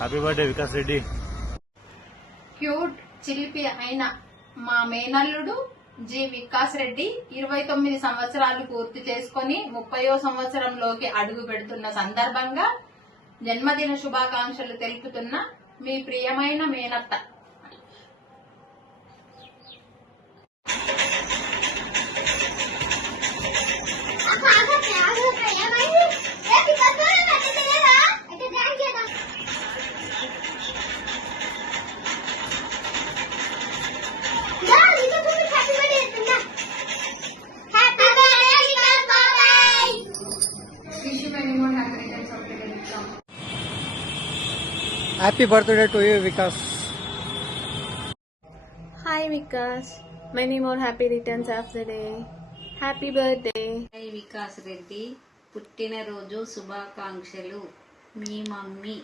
Happy birthday Vikas Reddy. Cute చిలిపి అయిన మా మేనల్లుడు జి వికాస్ రెడ్డి 29 సంవత్సరాలు పూర్తి చేసుకుని 30వ సంవత్సరంలోకి అడుగు పెడుతున్న సందర్భంగా జన్మదిన శుభాకాంక్షలు తెలుపుతున్న మీ ప్రియమైన మేనత్త. Happy birthday to you, Vikas. Hi Vikas, many more happy returns of the day. Happy birthday. Hi Vikas Reddy, పుట్టినరోజు శుభాకాంక్షలు. మీ మమ్మీ.